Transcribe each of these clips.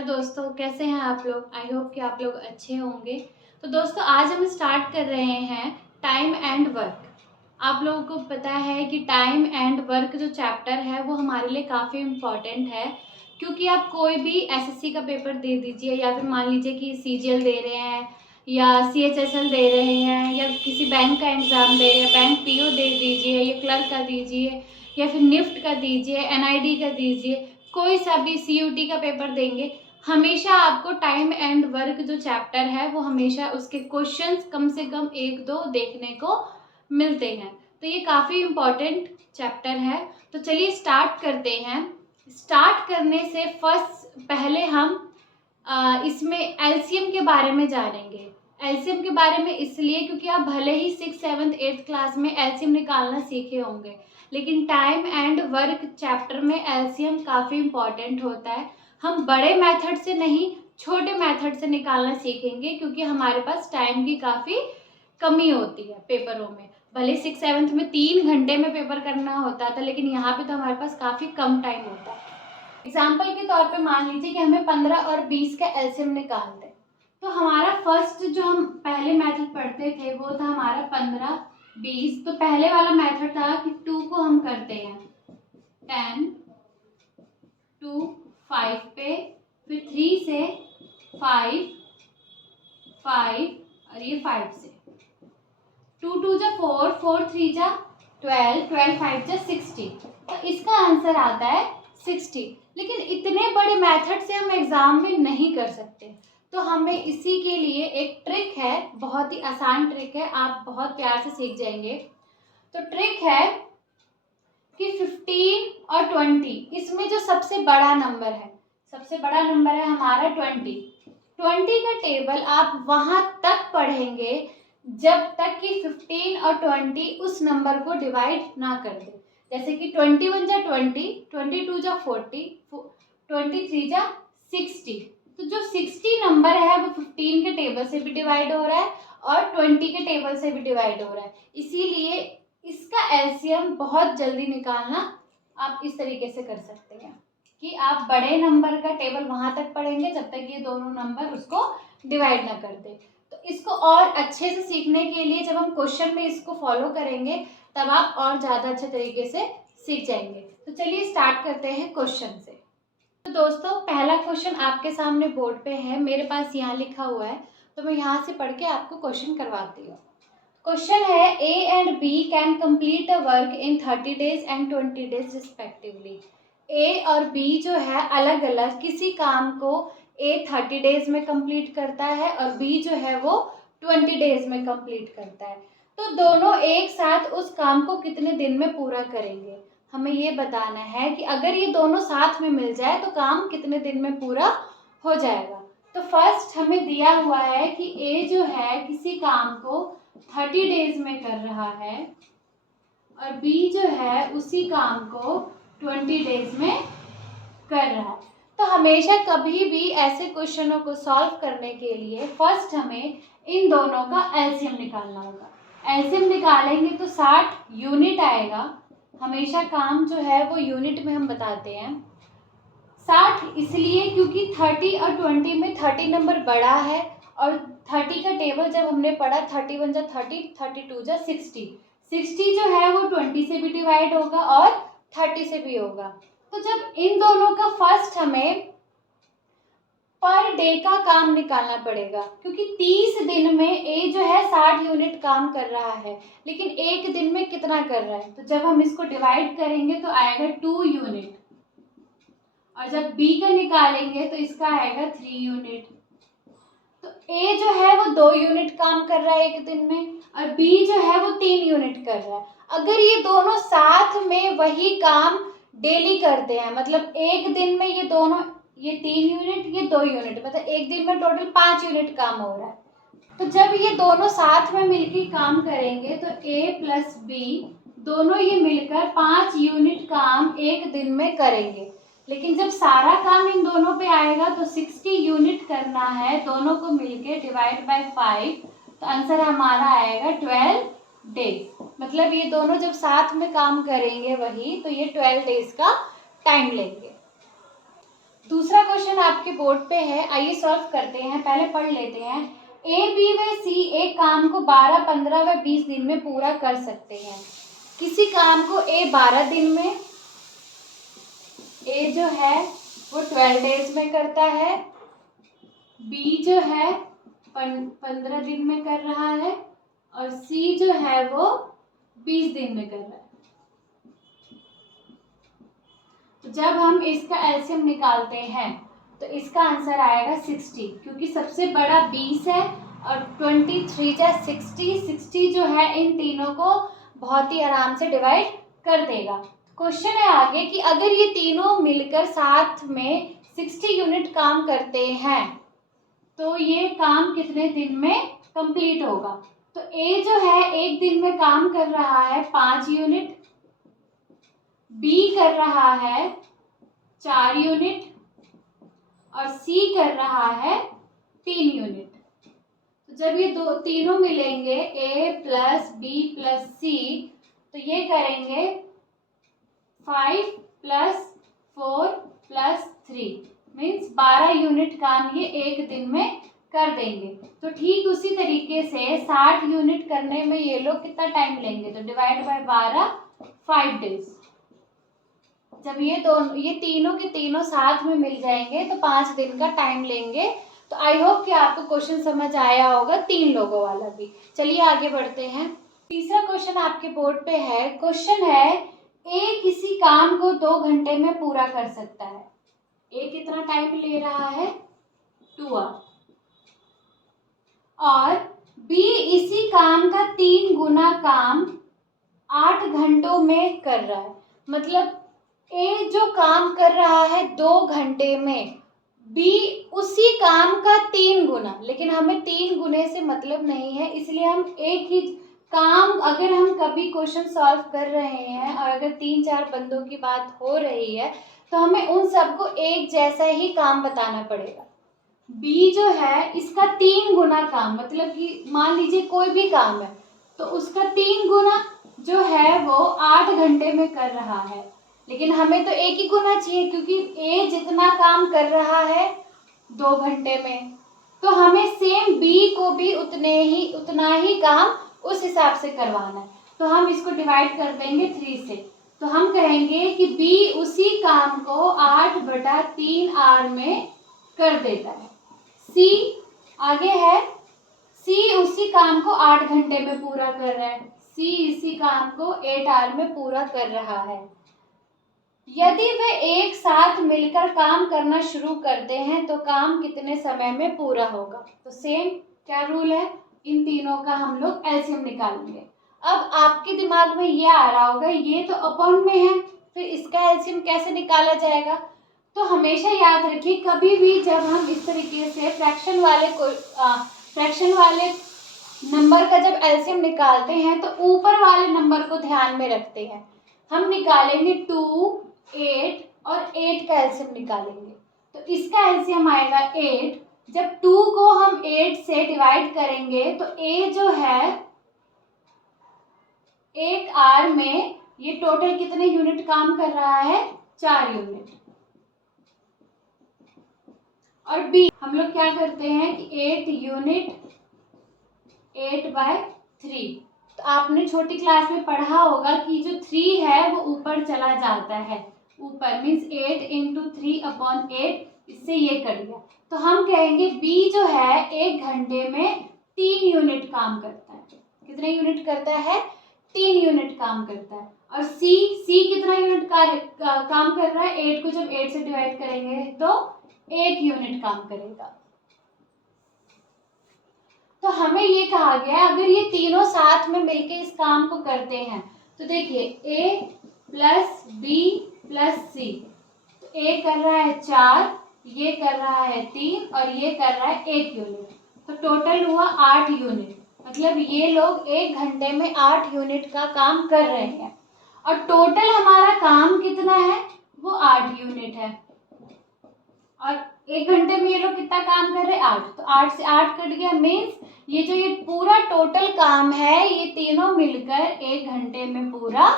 Hello दोस्तों, कैसे हैं आप लोग। आई होप कि आप लोग अच्छे होंगे। तो दोस्तों आज हम स्टार्ट कर रहे हैं टाइम एंड वर्क। आप लोगों को पता है कि टाइम एंड वर्क जो चैप्टर है वो हमारे लिए काफ़ी इम्पॉर्टेंट है, क्योंकि आप कोई भी एसएससी का पेपर दे दीजिए या फिर मान लीजिए कि सीजीएल दे रहे हैं या सीएचएसएल दे रहे हैं या किसी बैंक का एग्ज़ाम दे रहे हैं, बैंक पीओ दे दीजिए या क्लर्क का दीजिए या फिर निफ्ट का दीजिए, एनआईडी का दीजिए, कोई सा भी सीयूटी का पेपर देंगे, हमेशा आपको टाइम एंड वर्क जो चैप्टर है वो हमेशा उसके क्वेश्चंस कम से कम एक दो देखने को मिलते हैं। तो ये काफ़ी इम्पॉर्टेंट चैप्टर है। तो चलिए स्टार्ट करते हैं। स्टार्ट करने से पहले हम इसमें एलसीएम के बारे में जानेंगे। एलसीएम के बारे में इसलिए क्योंकि आप भले ही 6th 7th 8th क्लास में एलसीएम निकालना सीखे होंगे, लेकिन टाइम एंड वर्क चैप्टर में एलसीएम काफ़ी इम्पॉर्टेंट होता है। हम बड़े मेथड से नहीं, छोटे मेथड से निकालना सीखेंगे, क्योंकि हमारे पास टाइम की काफ़ी कमी होती है पेपरों में। भले 6th 7th में 3 घंटे में पेपर करना होता था, लेकिन यहाँ पे तो हमारे पास काफ़ी कम टाइम होता है। एग्जाम्पल के तौर पे मान लीजिए कि हमें 15 और 20 का एलसीएम निकालते हैं, तो हमारा फर्स्ट जो हम पहले मेथड पढ़ते थे वो था हमारा 15 20। तो पहले वाला मेथड था कि 2 को हम करते हैं 10 2 5 पे, फिर 3 से 5 5 और ये 5 से 2 2 जा 4 4 3 जा 12 12 5 जा 60। तो इसका आंसर आता है 60। लेकिन इतने बड़े मेथड से हम एग्जाम में नहीं कर सकते, तो हमें इसी के लिए एक ट्रिक है, बहुत ही आसान ट्रिक है, आप बहुत प्यार से सीख जाएंगे। तो ट्रिक है कि 15 और 20, इसमें जो सबसे बड़ा नंबर है हमारा 20 का टेबल आप वहां तक पढ़ेंगे जब तक कि 15 और 20 उस नंबर को डिवाइड ना कर दे। जैसे कि 21 जा 20, 22 जा 40, 23 जा 60। तो जो 60 नंबर है वो 15 के टेबल से भी डिवाइड हो रहा है और 20 के टेबल से भी डिवाइड हो रहा है। इसीलिए इसका एलसीएम बहुत जल्दी निकालना आप इस तरीके से कर सकते हैं कि आप बड़े नंबर का टेबल वहां तक पढ़ेंगे जब तक ये दोनों नंबर उसको डिवाइड ना कर दे। तो इसको और अच्छे से सीखने के लिए जब हम क्वेश्चन में इसको फॉलो करेंगे तब आप और ज़्यादा अच्छे तरीके से सीख जाएंगे। तो चलिए स्टार्ट करते हैं क्वेश्चन से। तो दोस्तों पहला क्वेश्चन आपके सामने बोर्ड पे है, मेरे पास यहाँ लिखा हुआ है, तो मैं यहाँ से पढ़ के आपको क्वेश्चन करवाती हूँ। क्वेश्चन है A and B can complete a work in 30 days and 20 days respectively. A और B जो है अलग अलग किसी काम को A 30 days में कंप्लीट करता है और B जो है वो 20 days में कंप्लीट करता है। तो दोनों एक साथ उस काम को कितने दिन में पूरा करेंगे, हमें ये बताना है कि अगर ये दोनों साथ में मिल जाए तो काम कितने दिन में पूरा हो जाएगा। तो फर्स्ट हमें दिया हुआ है कि A जो है किसी काम को 30 डेज में कर रहा है और B जो है उसी काम को 20 डेज में कर रहा है। तो हमेशा कभी भी ऐसे क्वेश्चनों को सॉल्व करने के लिए फर्स्ट हमें इन दोनों का एलसीएम निकालना होगा। एलसीएम निकालेंगे तो 60 यूनिट आएगा। हमेशा काम जो है वो यूनिट में हम बताते हैं। 60 इसलिए क्योंकि 30 और 20 में 30 नंबर बड़ा है और 30 का टेबल जब हमने पढ़ा 31 जा 30, 32 जा 60, 60 जो है वो 20 से भी डिवाइड होगा और 30 से भी होगा। तो जब इन दोनों का फर्स्ट हमें पर डे का काम निकालना पड़ेगा, क्योंकि 30 दिन में ए जो है 60 यूनिट काम कर रहा है, लेकिन एक दिन में कितना कर रहा है। तो जब हम इसको डिवाइड करेंगे तो आएगा 2 यूनिट, और जब बी का निकालेंगे तो इसका आएगा 3 यूनिट। तो ए जो है वो 2 यूनिट काम कर रहा है एक दिन में और बी जो है वो 3 यूनिट कर रहा है। अगर ये दोनों साथ में वही काम डेली करते हैं, मतलब एक दिन में ये दोनों, ये 3 यूनिट ये 2 यूनिट, मतलब एक दिन में टोटल 5 यूनिट काम हो रहा है। तो जब ये दोनों साथ में मिलकर काम करेंगे तो ए प्लस बी दोनों ये मिलकर 5 यूनिट काम एक दिन में करेंगे। लेकिन जब सारा काम इन दोनों पे आएगा तो 60 यूनिट करना है दोनों को मिलके डिवाइड बाय 5, तो आंसर हमारा आएगा 12 डेज। मतलब ये दोनों जब साथ में काम करेंगे वही, तो ये 12 डेज का टाइम लेंगे। दूसरा क्वेश्चन आपके आपके बोर्ड पे है, आइए सॉल्व करते हैं। पहले पढ़ लेते हैं। ए, बी व सी एक काम को 12, 15 व 20 दिन में पूरा कर सकते हैं। किसी काम को ए 12 दिन में, ए जो है वो 12 डेज में करता है, बी जो है 15 दिन में कर रहा है और सी जो है वो 20 दिन में कर रहा है। तो जब हम इसका एलसीएम निकालते हैं तो इसका आंसर आएगा 60, क्योंकि सबसे बड़ा 20 है और 23 जा 60 जो है इन तीनों को बहुत ही आराम से डिवाइड कर देगा। क्वेश्चन है आगे कि अगर ये तीनों मिलकर साथ में 60 यूनिट काम करते हैं तो ये काम कितने दिन में कंप्लीट होगा। तो ए जो है एक दिन में काम कर रहा है 5 यूनिट, बी कर रहा है 4 यूनिट और सी कर रहा है 3 यूनिट। तो जब ये तीनों मिलेंगे ए प्लस बी प्लस सी, तो ये करेंगे 5 प्लस 4 प्लस 3 मीन्स 12 यूनिट काम ये एक दिन में कर देंगे। तो ठीक उसी तरीके से 60 यूनिट करने में ये लोग कितना टाइम लेंगे, तो डिवाइड बाय 12, 5 डेज। जब ये तीनों के तीनों साथ में मिल जाएंगे तो 5 दिन का टाइम लेंगे। तो आई होप कि आपको क्वेश्चन समझ आया होगा, 3 लोगों वाला भी। चलिए आगे बढ़ते हैं। तीसरा क्वेश्चन आपके बोर्ड पे है। क्वेश्चन है ए किसी काम को 2 घंटे में पूरा कर सकता है। ए कितना टाइम ले रहा है, 2 आवर, और बी इसी काम का 3 गुना काम 8 घंटों में कर रहा है। मतलब ए जो काम कर रहा है 2 घंटे में, बी उसी काम का 3 गुना, लेकिन हमें 3 गुने से मतलब नहीं है, इसलिए हम एक ही काम, अगर हम कभी क्वेश्चन सॉल्व कर रहे हैं और अगर 3-4 बंदों की बात हो रही है तो हमें उन सबको एक जैसा ही काम बताना पड़ेगा। बी जो है इसका 3 गुना काम, मतलब कि मान लीजिए कोई भी काम है तो उसका 3 गुना जो है वो 8 घंटे में कर रहा है, लेकिन हमें तो एक ही गुना चाहिए क्योंकि ए जितना काम कर रहा है 2 घंटे में, तो हमें सेम बी को भी उतना ही काम उस हिसाब से करवाना है। तो हम इसको डिवाइड कर देंगे 3 से। तो हम कहेंगे कि बी उसी काम को 8/3 आवर में कर देता है। सी आगे है, सी उसी काम को 8 घंटे में पूरा कर रहा है, सी इसी काम को 8 आवर में पूरा कर रहा है। यदि वे एक साथ मिलकर काम करना शुरू करते हैं तो काम कितने समय में पूरा होगा। तो सेम क्या रूल है, इन तीनों का हम लोग एलसीएम निकालेंगे। अब आपके दिमाग में ये आ रहा होगा ये तो अपॉन में है, फिर इसका एलसीएम कैसे निकाला जाएगा। तो हमेशा याद रखिए, कभी भी जब हम इस तरीके से फ्रैक्शन वाले नंबर का जब एलसीएम निकालते हैं तो ऊपर वाले नंबर को ध्यान में रखते हैं। हम निकालेंगे 2, 8 और 8 का एलसीएम निकालेंगे। तो इसका एलसीएम आएगा 8। जब 2 को हम 8 से डिवाइड करेंगे तो ए जो है 1 आवर में ये टोटल कितने यूनिट काम कर रहा है, 4 यूनिट। और बी हम लोग क्या करते हैं कि 8 यूनिट 8/3। तो आपने छोटी क्लास में पढ़ा होगा कि जो 3 है वो ऊपर चला जाता है, ऊपर मीन्स 8 × 3/8, इससे ये कट गया। तो हम कहेंगे बी जो है 1 घंटे में 3 यूनिट काम करता है। कितने यूनिट करता है, 3 यूनिट काम करता है। और सी कितना यूनिट काम कर रहा है, 8 को जब 8 से डिवाइड करेंगे तो 1 यूनिट काम करेगा। तो हमें ये कहा गया अगर ये तीनों साथ में मिलके इस काम को करते हैं तो देखिए ए प्लस बी प्लस सी, तो ए कर रहा है 4, ये कर रहा है 3 और ये कर रहा है 1 यूनिट, तो टोटल हुआ 8 यूनिट। मतलब ये लोग 1 घंटे में 8 यूनिट का काम कर रहे हैं और टोटल हमारा काम कितना है, वो 8 यूनिट है। और 1 घंटे में ये लोग कितना काम कर रहे हैं, 8, तो 8 से 8 कट गया, मीन्स ये पूरा टोटल काम है ये तीनों मिलकर 1 घंटे में पूरा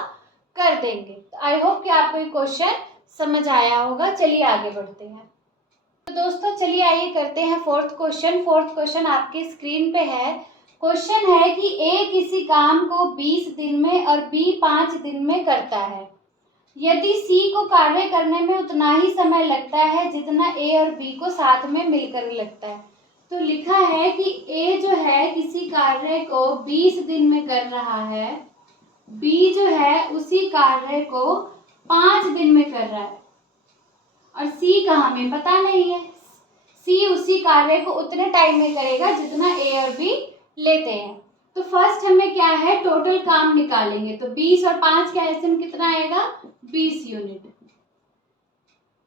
कर देंगे। तो आई होप कि आपको ये क्वेश्चन समझ आया होगा। चलिए आगे बढ़ते हैं। तो दोस्तों चलिए आइए करते हैं फोर्थ क्वेश्चन। फोर्थ क्वेश्चन आपके स्क्रीन पे है। क्वेश्चन है कि ए किसी काम को 20 दिन में और बी 5 दिन में करता है। यदि सी को कार्य करने में उतना ही समय लगता है जितना ए और बी को साथ में मिलकर लगता है। तो लिखा है कि ए जो है किसी कार्य को 20 दिन में कर रहा है, बी जो है उसी कार्य को 5 दिन में कर रहा है, और सी का हमें पता नहीं है। सी उसी कार्य को उतने टाइम में करेगा जितना ए और बी लेते हैं। तो फर्स्ट हमें क्या है, टोटल काम निकालेंगे। तो 20 और 5 का एलसीएम कितना आएगा, 20 यूनिट।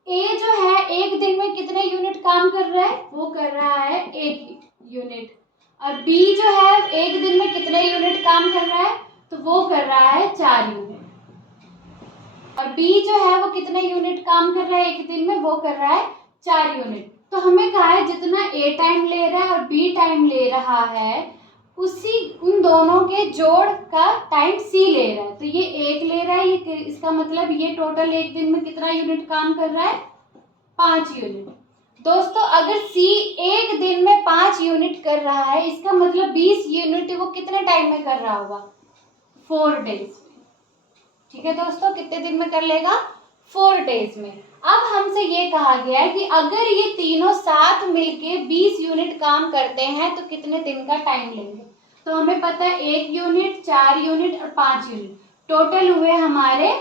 ए जो है एक दिन में कितने यूनिट काम कर रहा है, वो कर रहा है 1 यूनिट। और बी जो है एक दिन में कितने यूनिट काम कर रहा है, तो वो कर रहा है 4 यूनिट। और बी जो है वो कितने यूनिट काम कर रहा है एक दिन में, वो कर रहा है 4 यूनिट। तो हमें कहा है जितना ए टाइम ले रहा है और बी टाइम ले रहा है, उसी उन दोनों के जोड़ का टाइम सी ले रहा है। तो ये 1 ले रहा है, ये इसका मतलब ये टोटल एक दिन में कितना यूनिट काम कर रहा है, 5 यूनिट। दोस्तों अगर सी एक दिन में 5 यूनिट कर रहा है, इसका मतलब 20 यूनिट वो कितने टाइम में कर रहा होगा, 4 डेज में। ठीक है दोस्तों, कितने दिन में कर लेगा, 4 डेज में। अब हमसे ये कहा गया है कि अगर ये तीनों साथ मिलके 20 यूनिट काम करते हैं तो कितने दिन का टाइम लेंगे। तो हमें पता है 1 यूनिट, 4 यूनिट और 5 यूनिट, टोटल हुए हमारे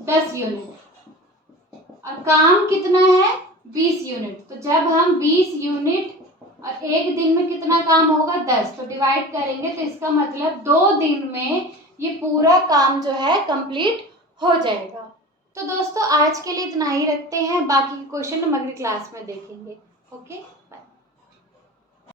10 यूनिट। और काम कितना है, 20 यूनिट। तो जब हम 20 यूनिट और एक दिन में कितना काम होगा, 10, तो डिवाइड करेंगे तो इसका मतलब 2 दिन में ये पूरा काम जो है कंप्लीट हो जाएगा। तो दोस्तों आज के लिए इतना ही रखते हैं, बाकी के क्वेश्चन हम अगली क्लास में देखेंगे। ओके।